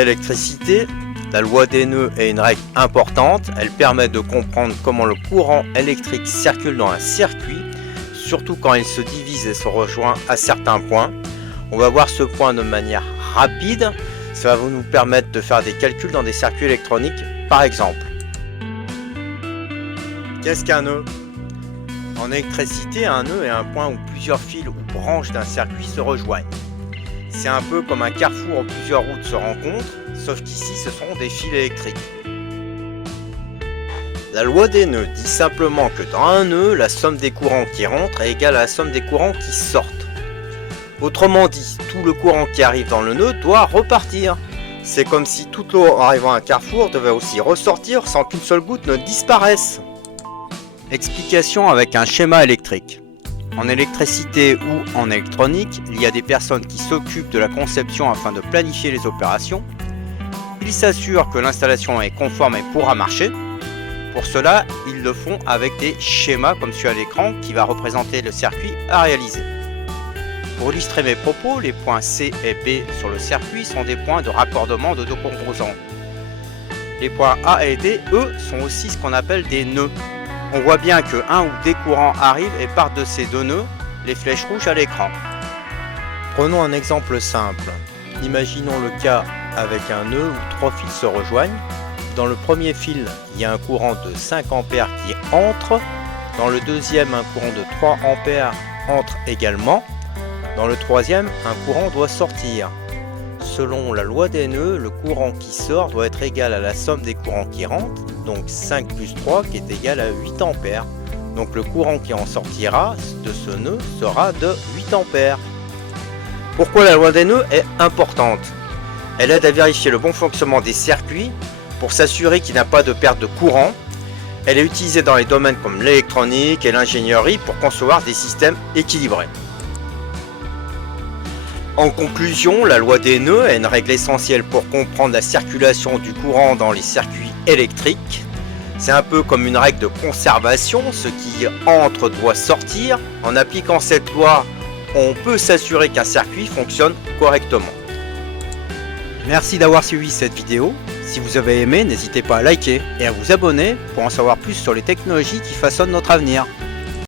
électricité, la loi des nœuds est une règle importante. Elle permet de comprendre comment le courant électrique circule dans un circuit, surtout quand il se divise et se rejoint à certains points. On va voir ce point de manière rapide. Ça va nous permettre de faire des calculs dans des circuits électroniques, par exemple. Qu'est-ce qu'un nœud? En électricité, un nœud est un point où plusieurs fils ou branches d'un circuit se rejoignent. C'est un peu comme un carrefour où plusieurs routes se rencontrent, sauf qu'ici ce sont des fils électriques. La loi des nœuds dit simplement que dans un nœud, la somme des courants qui rentrent est égale à la somme des courants qui sortent. Autrement dit, tout le courant qui arrive dans le nœud doit repartir. C'est comme si toute l'eau arrivant à un carrefour devait aussi ressortir sans qu'une seule goutte ne disparaisse. Explication avec un schéma électrique. En électricité ou en électronique, il y a des personnes qui s'occupent de la conception afin de planifier les opérations. Ils s'assurent que l'installation est conforme et pourra marcher. Pour cela, ils le font avec des schémas comme celui à l'écran qui va représenter le circuit à réaliser. Pour illustrer mes propos, les points C et B sur le circuit sont des points de raccordement de deux composants. Les points A et D, eux, sont aussi ce qu'on appelle des nœuds. On voit bien que un ou des courants arrivent et partent de ces deux nœuds, les flèches rouges à l'écran. Prenons un exemple simple. Imaginons le cas avec un nœud où trois fils se rejoignent. Dans le premier fil, il y a un courant de 5 A qui entre. Dans le deuxième, un courant de 3 A entre également. Dans le troisième, un courant doit sortir. Selon la loi des nœuds, le courant qui sort doit être égal à la somme des courants qui rentrent, donc 5 plus 3 qui est égal à 8 A. Donc le courant qui en sortira de ce nœud sera de 8 A. Pourquoi la loi des nœuds est importante? Elle aide à vérifier le bon fonctionnement des circuits pour s'assurer qu'il n'y a pas de perte de courant. Elle est utilisée dans les domaines comme l'électronique et l'ingénierie pour concevoir des systèmes équilibrés. En conclusion, la loi des nœuds est une règle essentielle pour comprendre la circulation du courant dans les circuits électriques. C'est un peu comme une règle de conservation, ce qui entre doit sortir. En appliquant cette loi, on peut s'assurer qu'un circuit fonctionne correctement. Merci d'avoir suivi cette vidéo. Si vous avez aimé, n'hésitez pas à liker et à vous abonner pour en savoir plus sur les technologies qui façonnent notre avenir.